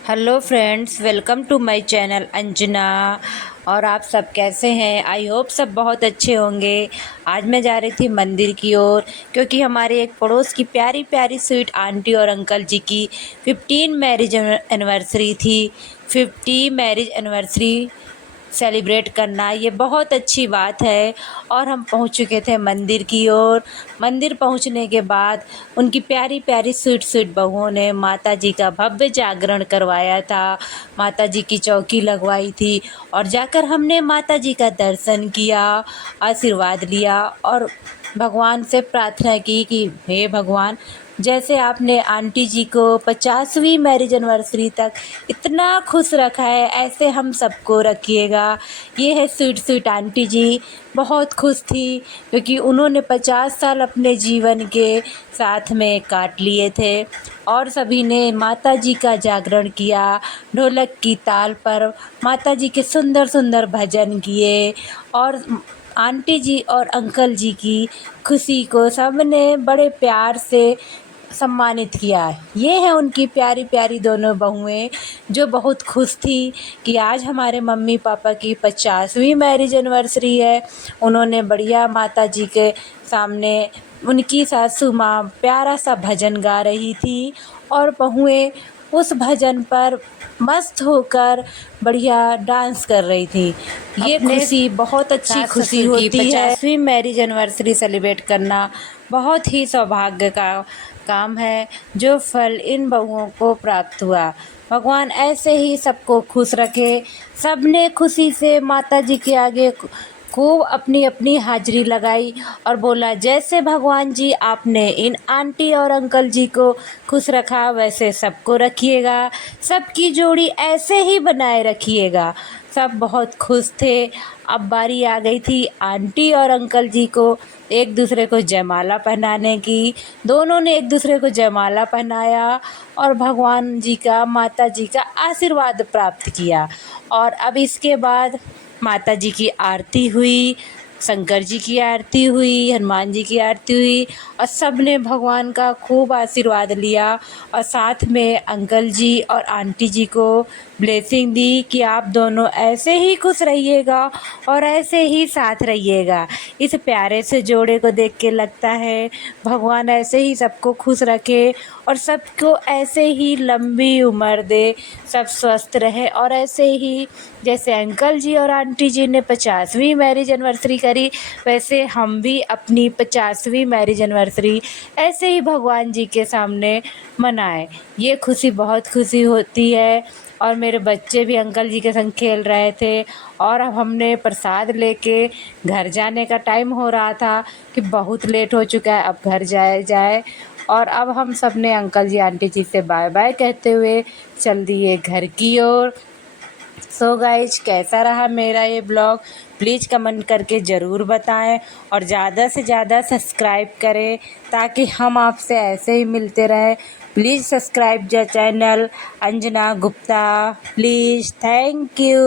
Hello friends, welcome to my channel Anjana. और आप सब कैसे हैं? आई होप सब बहुत अच्छे होंगे। आज मैं जा रही थी मंदिर की ओर, क्योंकि हमारे एक पड़ोस की प्यारी प्यारी स्वीट आंटी और अंकल जी की 15 मैरिज एनिवर्सरी थी। 50 मैरिज एनिवर्सरी सेलिब्रेट करना ये बहुत अच्छी बात है। और हम पहुंच चुके थे मंदिर की ओर। मंदिर पहुंचने के बाद उनकी प्यारी प्यारी स्वीट स्वीट बहुओं ने माता जी का भव्य जागरण करवाया था। माता जी की चौकी लगवाई थी और जाकर हमने माता जी का दर्शन किया, आशीर्वाद लिया और भगवान से प्रार्थना की कि हे भगवान, जैसे आपने आंटी जी को 50वीं मैरिज एनिवर्सरी तक इतना खुश रखा है, ऐसे हम सबको रखिएगा। ये है स्वीट स्वीट आंटी जी, बहुत खुश थी क्योंकि उन्होंने 50 साल अपने जीवन के साथ में काट लिए थे। और सभी ने माता जी का जागरण किया, ढोलक की ताल पर माता जी के सुंदर सुंदर भजन किए और आंटी जी और अंकल जी की खुशी को सबने बड़े प्यार से सम्मानित किया। ये है उनकी प्यारी प्यारी दोनों बहुएं जो बहुत खुश थी कि आज हमारे मम्मी पापा की 50वीं मैरिज एनिवर्सरी है। उन्होंने बढ़िया माता जी के सामने उनकी सासू माँ प्यारा सा भजन गा रही थी और बहुएं उस भजन पर मस्त होकर बढ़िया डांस कर रही थी। ये खुशी बहुत अच्छी खुशी होती है। 50वीं मैरिज एनिवर्सरी सेलिब्रेट करना बहुत ही सौभाग्य का काम है, जो फल इन बहुओं को प्राप्त हुआ। भगवान ऐसे ही सबको खुश रखे। सबने खुशी से माता जी के आगे खूब अपनी अपनी हाजिरी लगाई और बोला, जैसे भगवान जी आपने इन आंटी और अंकल जी को खुश रखा, वैसे सबको रखिएगा, सबकी जोड़ी ऐसे ही बनाए रखिएगा। सब बहुत खुश थे। अब बारी आ गई थी आंटी और अंकल जी को एक दूसरे को जयमाला पहनाने की। दोनों ने एक दूसरे को जयमाला पहनाया और भगवान जी का, माता जी का आशीर्वाद प्राप्त किया। और अब इसके बाद माता जी की आरती हुई, शंकर जी की आरती हुई, हनुमान जी की आरती हुई और सब ने भगवान का खूब आशीर्वाद लिया। और साथ में अंकल जी और आंटी जी को ब्लेसिंग दी कि आप दोनों ऐसे ही खुश रहिएगा और ऐसे ही साथ रहिएगा। इस प्यारे से जोड़े को देख के लगता है भगवान ऐसे ही सबको खुश रखे और सबको ऐसे ही लंबी उम्र दे, सब स्वस्थ रहे। और ऐसे ही जैसे अंकल जी और आंटी जी ने 50वीं मैरिज एनिवर्सरी करी, वैसे हम भी अपनी 50वीं मैरिज एनिवर्सरी ऐसे ही भगवान जी के सामने मनाएं। ये खुशी बहुत खुशी होती है। और मेरे बच्चे भी अंकल जी के संग खेल रहे थे और अब हमने प्रसाद लेके घर जाने का टाइम हो रहा था कि बहुत लेट हो चुका है, अब घर जाए। और अब हम सब ने अंकल जी आंटी जी से बाय बाय कहते हुए चल दिए घर की ओर। सो गाइज, कैसा रहा मेरा ये ब्लॉग? प्लीज़ कमेंट करके ज़रूर बताएं और ज़्यादा से ज़्यादा सब्सक्राइब करें ताकि हम आपसे ऐसे ही मिलते रहें। Please subscribe the channel Anjana Gupta, please. Thank you.